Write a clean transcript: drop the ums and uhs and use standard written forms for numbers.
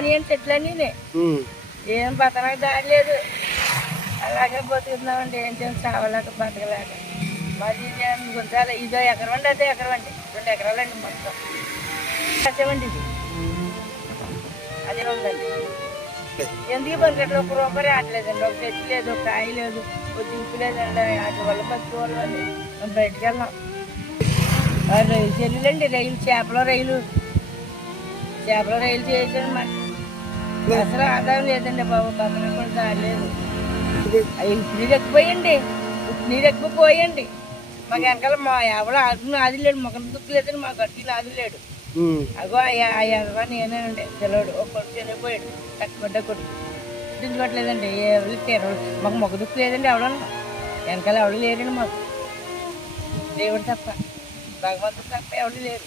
పోనీయని చెట్లన్నీ ఏం బతకడానికి దారి లేదు. అలాగే బతుకుతున్నామండి. ఏం చేయం, చావలేక బతకలేక. మాది గుంజాలి, ఇదో ఎకరం అండి, అదే ఎకరం అండి, 2 ఎకరాలండి మొత్తం. కష్టమండి ఇది, అదే ఉందండి. ఎందుకు పనికట్లు 1 రూపాయి రావట్లేదండి. ఒక చెట్టు లేదు, ఒక కాయ లేదు, ఒక దింపు లేదండి. వాటి వల్ల బతుకోవాలండి. మేము బయటకు వెళ్ళాం. రైలు చెల్లులండి, రైలు చేపల రైలు చేసాను. మరి అసలు ఆదాయం లేదండి బాబు, బతకడం కూడా దారి లేదు. అవి నీరు ఎక్కిపోయండి, నీరు ఎక్కిపోయండి. మాకు వెనకాల మా ఎవడో అది లేడు, మొక్కలు దుక్కు లేదండి, మా గట్టిలో అది లేడు. అగో అయ్యా నేనేనండి తెలవాడు. ఒక కొడుకు చనిపోయాడు, కట్టుబడ్డ కొడుకు దించుకోవట్లేదండి. ఎవరు తీరడు, మాకు మొక్క దుక్కు లేదండి. ఎవడన్నా వెనకాల ఎవడు లేరండి మాకు. దేవుడు తప్ప, భగవంతుడు తప్ప ఎవడు లేరు.